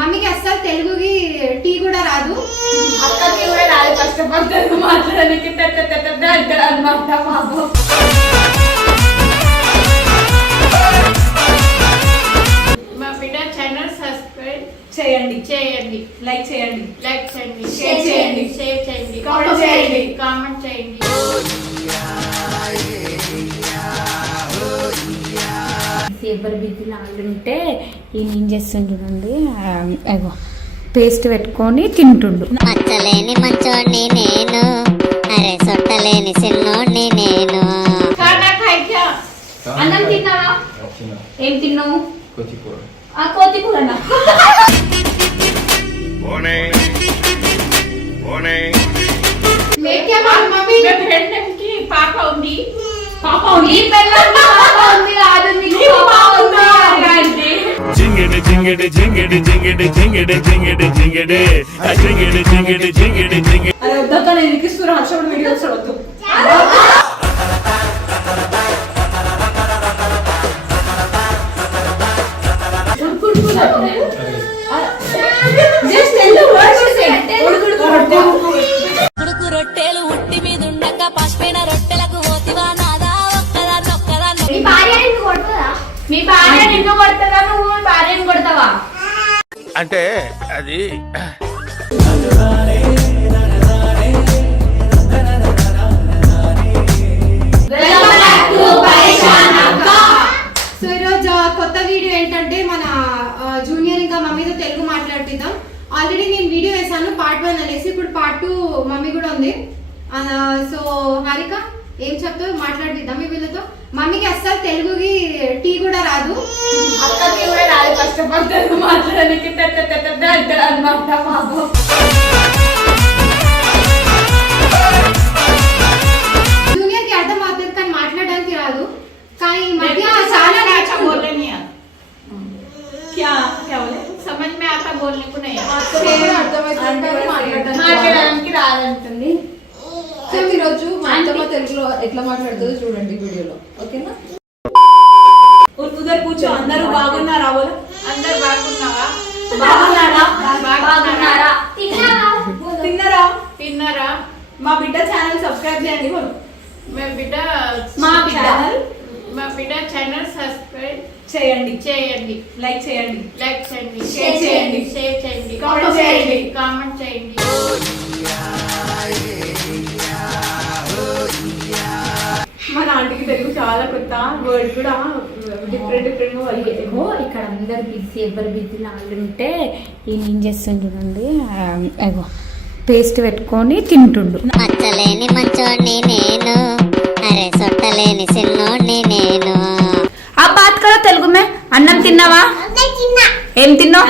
మమ్మీకి అస్సలు తెలుగుకి టీ కూడా రాదు, అక్కకి కూడా రాదు. కష్టపడతారు మాట్లాడడానికి అంటారు అనమాట బాబు. మా బిడ్డ ఛానల్ సబ్స్క్రైబ్ చేయండి, లైక్ చేయండి, షేర్ చేయండి, కామెంట్ చేయండి. ఎవరు బిజీలో ఆడుంటే ఈయన ఏం చేస్తుండు చూడండి, అగో పేస్ట్ పెట్టుకొని తింటుండు. మచ్చలేని మంచోడిని నేను, అరే సొట్టలేని సిన్నోడిని నేను. అన్నం తిన్నావా? ఏం తిన్నావు? కోతి కూరనా? పాప ఉంది, జింగిడి జింగిడి జింగిడి జింగిడి జింగిడి జింగిడి జింగిడి జింగిడి జింగిడి జింగిడి జింగిడి. అరే వద్దక్క, నేను ఎక్కిస్తున్నా. హర్షవుడు వీడియో వద్దు. ఉడుకు రొట్టెలు ఉట్టి మీద ఉండక పసిపోయిన రొట్టెలకు పోతివా నాదా ఒక్కదా. మీ భార్య నిన్ను కొడుతుందా? నువ్వు భార్యను కొడతావా? అంటే అది సో ఈరోజు కొత్త వీడియో ఏంటంటే మన జూనియర్ ఇంకా మమ్మీతో తెలుగు మాట్లాడుతుందాం. ఆల్రెడీ నేను వీడియో వేసాను పార్ట్ 1 అనేసి, ఇప్పుడు పార్ట్ 2 మమ్మీ కూడా ఉంది. సో హారిక ఏం చెప్తావు? మాట్లాడిద్దాం మీ వీళ్ళతో. మమ్మీకి అస్సలు తెలుగుకి టీ కూడా రాదు, అక్కకి కూడా రాదు. కష్టపడతారు మాట్లాడడానికి అంటారు అనమాట బాబు. జూనియర్ కి అర్థం అవుతుంది కానీ మాట్లాడడానికి రాదు. కానీ ఈ మధ్య చాలా సమజ్ మే ఆతా బోల్నే కు నహీ మాట్లాడడానికి రాదంటుంది. సో ఈరోజు మా అత్తమ్మ తెలుగులో ఎట్లా మాట్లాడుతుందో చూడండి వీడియోలో, ఓకేనా? ఉదర్ కూర్చో. అందరూ బాగున్నారా? అందరు బాగున్నారా? తిన్నారా? మా బిడ్డ ఛానల్ సబ్స్క్రైబ్ చేయండి. మా బిడ్డ ఛానల్ సబ్స్క్రైబ్ చేయండి, లైక్ చేయండి, షేర్ చేయండి, కామెంట్ చేయండి. మన ఆంటీకి తెలుగు చాలా కొత్త వర్డ్ కూడా డిఫరెంట్ గా ఏమో ఇక్కడ అందరు బిజీ, ఎవరు బిజీలో ఆడుంటే ఈయన ఏం చేస్తుండు చూడండి, అగో పేస్ట్ పెట్టుకొని తింటుండు. మచ్చలేని మంచోడిని నేను, అరే సొట్టలేని సిన్నోడిని నేను. ఆ బాత్ కదా తెలుగు మే. అన్నం తిన్నావా? ఏం తిన్నావు?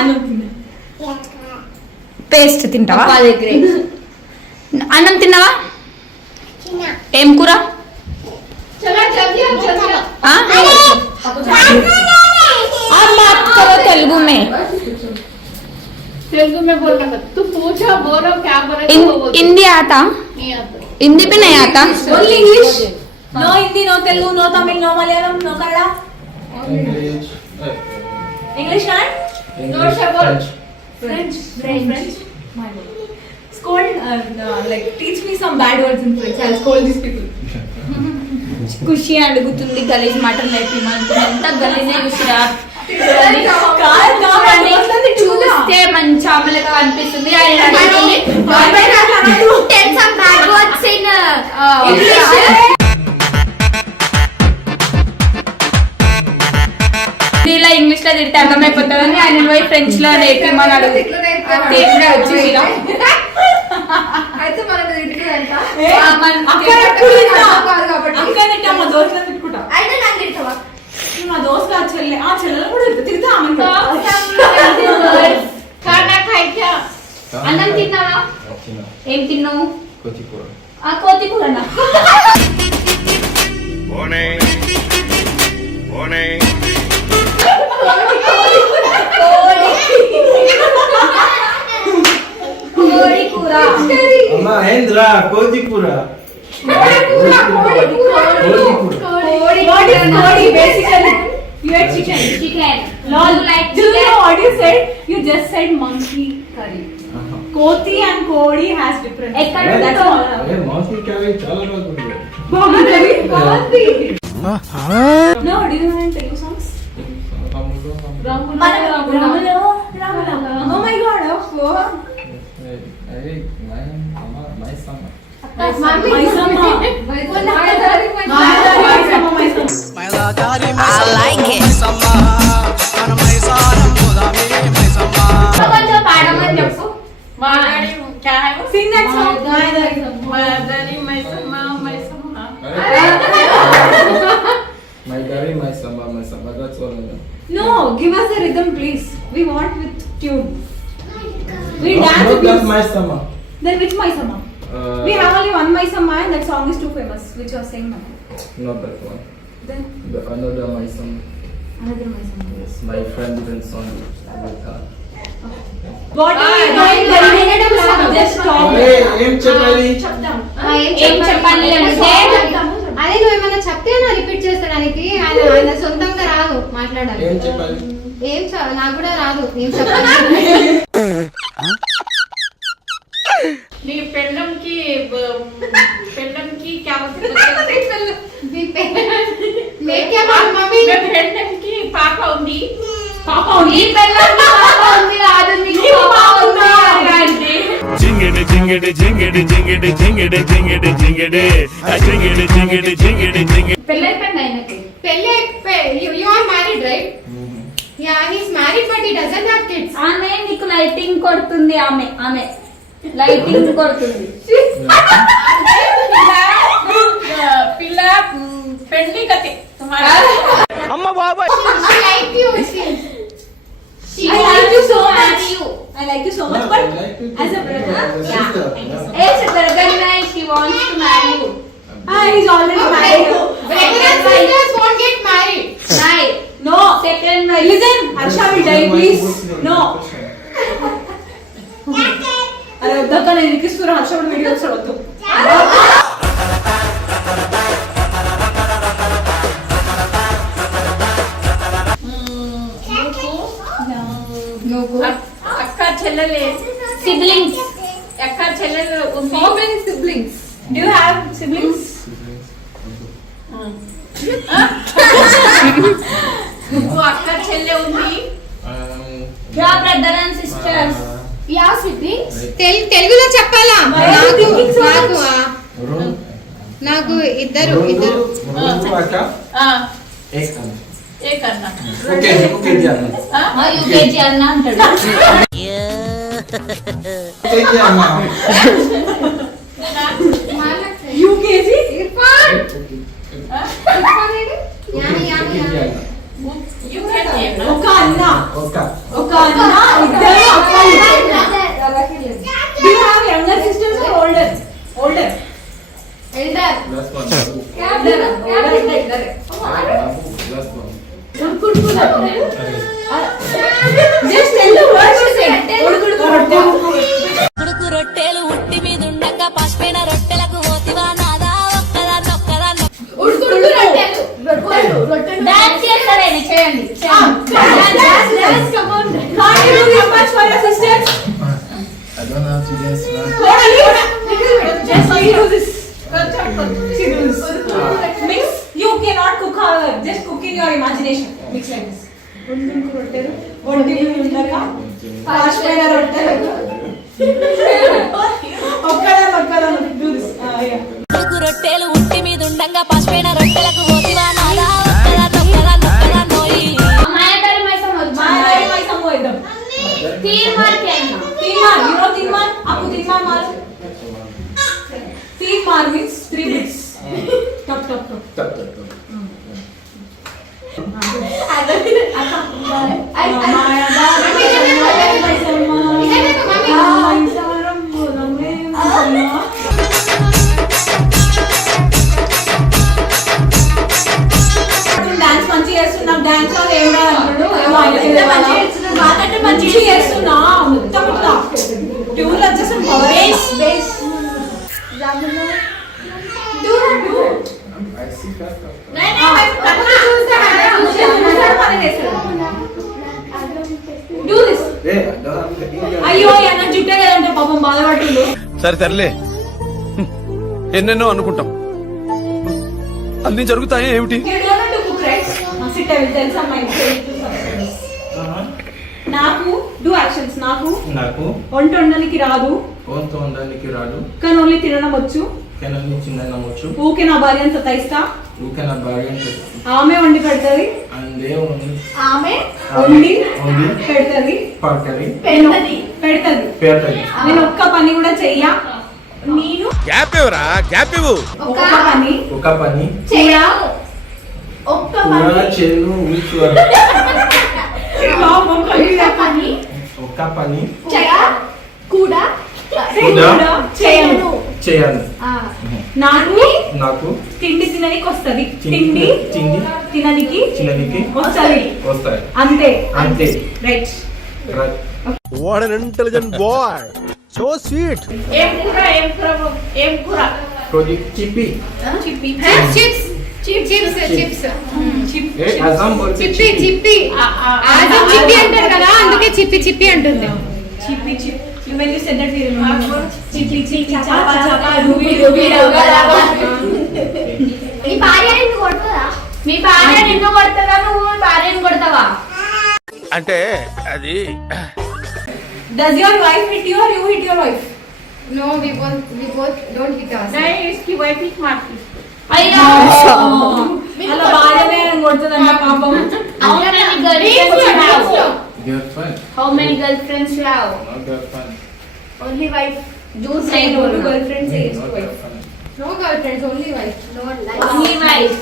పేస్ట్ తింటావా? అన్నం తిన్నావా? ఏం కూర? తెలుగు మే. बोल रहा तू पूछा बोलो क्या बोले? हिंदी आता? हिंदी भी नहीं आता? Only English. No Hindi, no Telugu, no Tamil, no Malayalam, no Kannada. English and French. Scold, like teach me some bad words in French. I'll scold these people. ఖుషి అడుగుతుంది గలీజ్ మాటలు నేర్పిమంటుంది. ఎంత గలీజే ఖుషిరా. చూస్తే మంచి అమలుగా అనిపిస్తుంది. ఇలా ఇంగ్లీష్ లో తిడితే అర్థమైపోతుందని ఆయన పోయి ఫ్రెంచ్ లో నేర్పిమని అడుగుతుంది. అయితే మనం మా దోస్త్ చెల్లె చెల్లెలు కూడా తిరిగితే అన్నం తిన్నావా? ఏం తిన్నావు? కోతి కూరనా? కోడి కూర. అమ్మా ఏంద్రా కోడి కూర? You ate chicken. Chicken. Lol. You like Do you chicken? know what you said? You just said monkey curry. Koti and Kodi has different. ఎక్కడ That's ఉందో? all. ఏ మౌంటీ క్యారీ చాలా బాగుంది. Monkey curry. No, do you want to tell you songs? Ramulo. Oh my God. Maisama. కొంచెం పాడమని చెప్పు. Sing that song. My samba, that's all I know. No, give us the rhythm, please. We want with tune. We Not dance with that you. my samba. Then which Maisama? We have only one Maisama and that song is too famous, which you are saying now. Not that one. Then The another my samba. another Maisama. Yes, my friend didn't song with her. What are you doing? Just stop. ఏం చెప్పాలి? ఏం చెప్పాలి అంటే అదే నువ్వు ఏమైనా చెప్తే నా రిపీట్ చేస్తాడానికి ఆయన సొంతంగా రాదు మాట్లాడాలి. ఏం చెప్పాలి? నాకు కూడా రాదు ఏం చెప్పాలి. నీ పెళ్ళంకి क्या बोलते మమ్మీ పెళ్ళంకి పాప ఉంది ఈ పిల్లలకి పాప ఉంది కాదు మీకు పాప ఉంది అంటే Jingity jingity jingity jingity jingity jingity jingity jingity jingity jingity jingity. పెళ్ళి అయిపోయింది ఆయనకి. you are married right? Yeah, he's married but he doesn't have kids. ఆమె నీకు లైటింగ్ కొడుతుంది. ఆమె లైటింగ్ కొడుతుంది. పిల్ల పెళ్లి కతే తుమారా She like you. I like you so much. I like you so much, but as a brother, As a brother, she wants to marry you. he's already married. Brother and sisters won't get married. Right. No. Second wife. Listen, Harsha will die, please. No. అరే వద్దక్క నేను ఇరికిస్తున్నా. హర్ష కూడా video వస్తాడు వద్దు. అక్క చెల్లెలే Siblings. అక్క చెల్లెలు ఉంది. How many siblings? Do you have siblings? నువ్వు అక్క చెల్లె ఉంది. Your brother and sisters. Yeah, siblings. తెలుగులో చెప్పాలా? నాకు ఇద్దరు ఏ కన్నా ఓకే ధ్యాన. UKG అన్న అంటాడు. ఓకే అమ్మా. UKG? ఒక అన్న. ఒక అన్న, ఇద్దరు అక్కలు. Do you have younger sisters or older? Older. Elder. Last one. ఇద్దరే. Last one. Just tell the words you said. ఉడుకు రొట్టెలు ఉట్టి మీద ఉండగా పసిపోయిన రొట్టెలకు పోతివా నాదా ఒక్కదాన్నొక్కదాన్ని డాన్స్ చేస్తాడు ఆయన. చేయండి. Come on. Can't you do this much for your sisters? I don't have to dance now. Just you do this. She does. Mix. You cannot cook her. Just cook in your imagination. Mix like this. ఉడుకు రొట్టెలు ఒంటి మీద ఉండగా పసిపోయిన రొట్టెలు. ఒక్కదాన్ని do this. Yeah. ఉడుకు రొట్టెలు ఉట్టి మీద ఉండగా పసిపోయిన రొట్టెలకు పోతివా నాదా ఒక్కదాన్నొక్కదాన్నోయి. మాయ గారి మైసం వద్దు. मार मार समो एकदम. तीन मार के आना. तीन मार. You know तीन मार? आपको तीन मार मारो. तीन मार means 3 bits. Top. Tap. Dance మంచిగా చేస్తున్నాం. డాన్స్ లో ఏం రాదు. మంచిగా చేస్తున్నా. మొత్తం ఇట్లా ట్యూన్ వచ్చేసి బేస్. I see that. नहीं मैं करना అయ్యో అన్న జుట్టే కదంటే పాపం బాధపడుతుండు. సరే తరలే, ఎన్నెన్నో అనుకుంటాం, అన్ని జరుగుతాయి ఏమిటి? నాకు డూ యాక్షన్స్. నాకు నాకు వంట వండడానికి రాదు, వంట వండడానికి రాదు, కానీ ఓన్లీ తినడం వచ్చు. కెనల్ని చిన్నవచ్చు, ఊకే నా భార్యను సతాయిస్తా. ఊకే నా భార్య ఆమె వండి పెడతది, అందే ఉంది, ఆమె వండి ఉంది, పెడతది, పడతది, పెడతది. పెడతది. నేను ఒక్క పని కూడా చెయ్యా. నేను గ్యాప్ ఇవ్వరా, గ్యాప్ ఇవ్వు. ఒక పని చెయ్యా. కూడా చేను ఊచువారు. ఒక పని కూడా చేయను. నాకు నాకు తిండి తిననికి వస్తది, తిండి తిననికి చిన్ననికి వస్తది, వస్తాయి. అంతే. Right. What an intelligent boy, so sweet. ఏం కూర ఏం కూర ఏం కూర కొద్ది చిప్పి చిప్స్ చిప్స్ అజాం బోల్తే చిప్పి చిప్పి ఆజం చిప్పి అంటారు కదా, అందుకే చిప్పి చిప్పి అంటుంది. చిప్పి చిప్పి. When you said that we remember. చిప్పి చిప్పి చాపా చాపా రూబీ రూబీ రవ్వ రవ్వ. మీ భార్య నిన్ను కొడుతుందా? మీ భార్య నిన్ను కొడతావా, నువ్వు మీ భార్యను కొడతావా? అంటే అది Does your wife hit you or you hit your wife? No, we both don't hit us. नहीं इसकी वाइफ ही मारती. అయ్యో అలా భార్యనే కొడుతుందంట పాపం. How many girlfriends you have? girlfriend. How many girlfriends you have? No girlfriend. Only wife. Juice Say and no to girlfriend. girlfriend, say yes No to wife. girlfriend. No girlfriends, only wife. Only wife.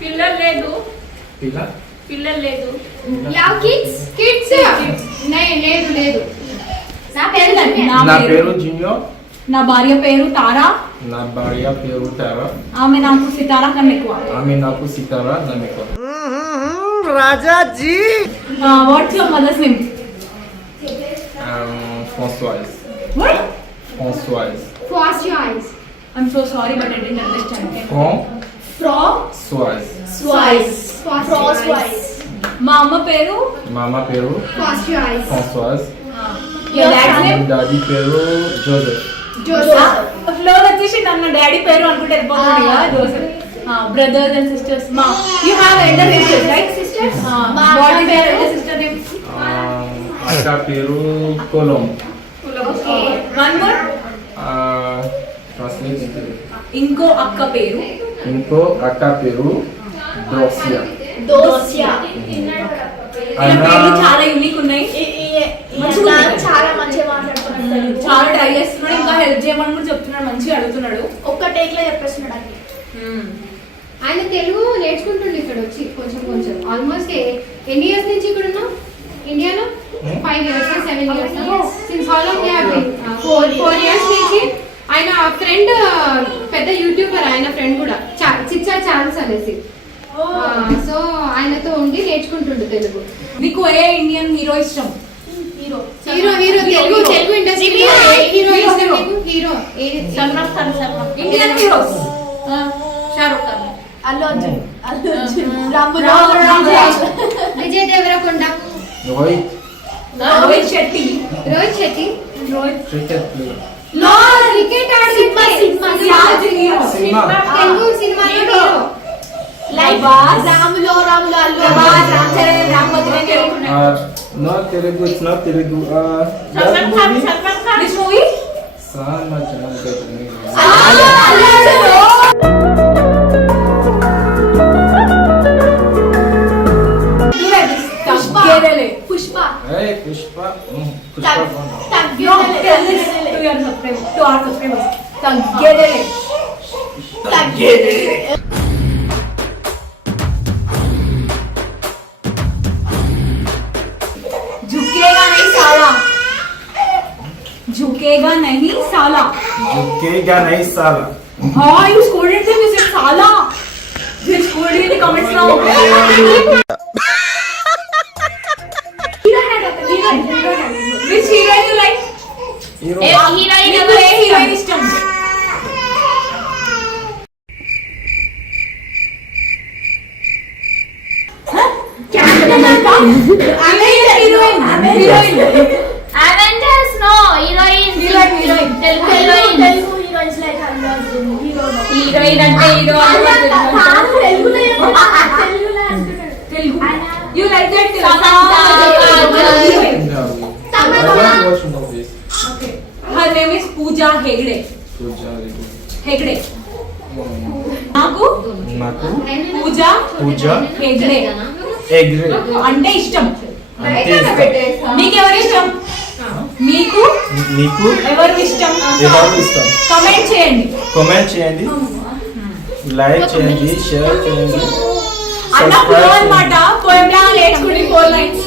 పిల్లలు లేదు, పిల్ల పిల్లలు లేదు. Love kids? Kids? లేదు. నా పేరు ధన్య. నా పేరు జూనియర్. నా భార్య పేరు తారా. నా భార్య పేరు తారా. ఆమె నాకు సితారా కన్నా ఎక్కువ. ఆమె నాకు సితారా నమ్మకం. Rajaji. What's your mother's name? Françoise. What? Françoise. Cross your eyes. I'm so sorry but I didn't understand. Françoise. Cross your eyes. మా అమ్మ పేరు మామ పేరు Cross your eyes. Françoise. your dad's name? Daddy పేరు జోసెఫ్. Joseph. ఫ్లోర్ వచ్చేసి నన్ను daddy పేరు అనుకుంటే వెళ్ళిపోతుంది కదా జోసెఫ్. Brothers and sisters. మా you have elder sisters right? Sisters? What is your elder sister name? అక్క పేరు కొలం. Okay. One more. ట్రాన్స్లేట్. ఇంకో అక్క పేరు ఇంకో అక్క పేరు డోసియా. Dosia. ఇలా పేర్లు చాలా యూనిక్ ఉన్నాయి. చాలా మంచిగా మాట్లాడుతున్నాడు. చాలా ట్రై చేస్తున్నాడు, ఇంకా హెల్ప్ చేయమని కూడా చెప్తున్నాడు, మంచిగా అడుగుతున్నాడు. ఒక్క టేక్ లో చెప్పేస్తున్నాడు అన్ని. ఆయన తెలుగు నేర్చుకుంటుండే ఇక్కడ వచ్చి కొంచెం ఆల్మోస్ట్ ఎన్ని ఇయర్స్ నుంచి ఇక్కడ ఉన్నాం ఇండియాలో? 5 years 7 years since how long you have been? 4 years నుంచి. ఆయన ఫ్రెండ్ పెద్ద యూట్యూబర్, ఆయన ఫ్రెండ్ కూడా చిచ్చా ఛాన్స్ అనేసి. సో ఆయనతో ఉండి నేర్చుకుంటుండు తెలుగు. నీకు ఏ ఇండియన్ హీరో ఇష్టం? హీరో. తెలుగు ఇండస్ట్రీలో హీరో ఇష్టం మీకు? Hero Salman Khan, Salman Khan. Indian heroes. Shahrukh Khan. Allu Arjun. Ram. Vijay Deverakonda, Rohit. Rohit Shetty. Rohit Shetty. Cricket player. No cricket cinema. Telugu సినిమాలో హీరో. లైక్ రాములో Allu Ram Charan, Ram భద్రనే. Not Telugu, it's not Telugu. Salman Khan, Salman Khan. Which movie? Sama jangan Pushpa. Hey, Pushpa. Pushpa. Tell this to your subscribers, to our subscribers. Taggedele. झुकेगा नहीं साला. झुकेगा नहीं साला. झुकेगा नहीं साला. हाँ, you scored it then you said साला. You scored it in the comments now. Which heroine you like? Hero. Heroine నీకు ఏ హీరోయిన్ ఇష్టం? Heroine Avengers no heroine heroine Telugu heroine Telugu heroines like Allu Arjun hero heroine అంటే హీరో తెలుగులో Telugu you like that okay her name is Pooja Hegde Hegde నాకు పూజా హెగ్డే అంటే ఇష్టం మీకు ఎవరు ఇష్టం మీకు ఎవరు ఇష్టం కమెంట్ చేయండి లైక్ చేయండి షేర్ చేయండి అన్న అన్నమాట పోయినా నేర్చుకుని 4 లైన్స్